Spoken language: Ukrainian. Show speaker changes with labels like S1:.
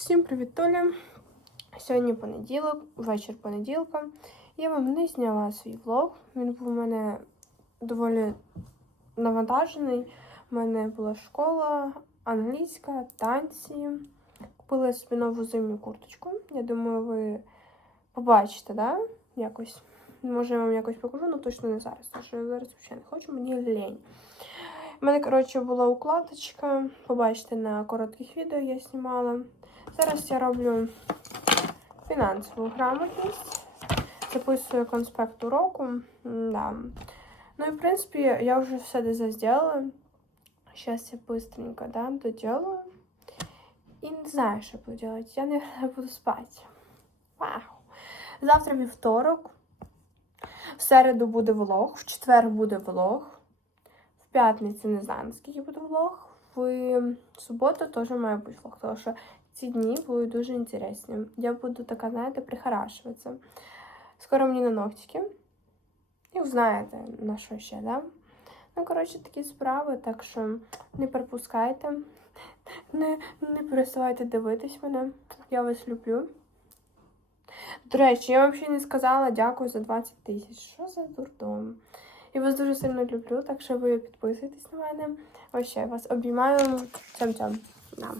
S1: Всім привіт, Толя! Сьогодні понеділок, вечір понеділка. Я вам не зняла свій влог. Він був у мене доволі навантажений. У мене була школа, англійська, танці. Купила собі нову зимню курточку. Я думаю, ви побачите, да? Якось. Може, я вам якось покажу, але точно не зараз. Тому що я зараз взагалі не хочу, мені лень. У мене, коротше, була укладочка. Побачите на коротких відео я знімала. Зараз я роблю фінансову грамотність. Записую конспект уроку. Да. Ну і в принципі я вже все десь зробила. Сейчас я быстренько да, доделаю. І не знаю, що буду делать. Я, наверное, буду спати. Вау. Завтра вівторок. В середу буде влог, в четвер буде влог. П'ятницю не знаю, наскільки буде влог. В суботу теж має бути влог, тому що ці дні будуть дуже інтересні. Я буду така, знаєте, прихорашуватися. Скоро мені на ногтики. І знаєте, на що ще, да? Ну, коротше, такі справи, так що не пропускайте, не, не переставайте дивитись мене. Я вас люблю. До речі, я взагалі не сказала дякую за 20 тисяч. Що за дурдом? Я вас дуже сильно люблю, так що ви підписуйтесь на мене. Ось ще вас обіймаю. Цям-цям. Да.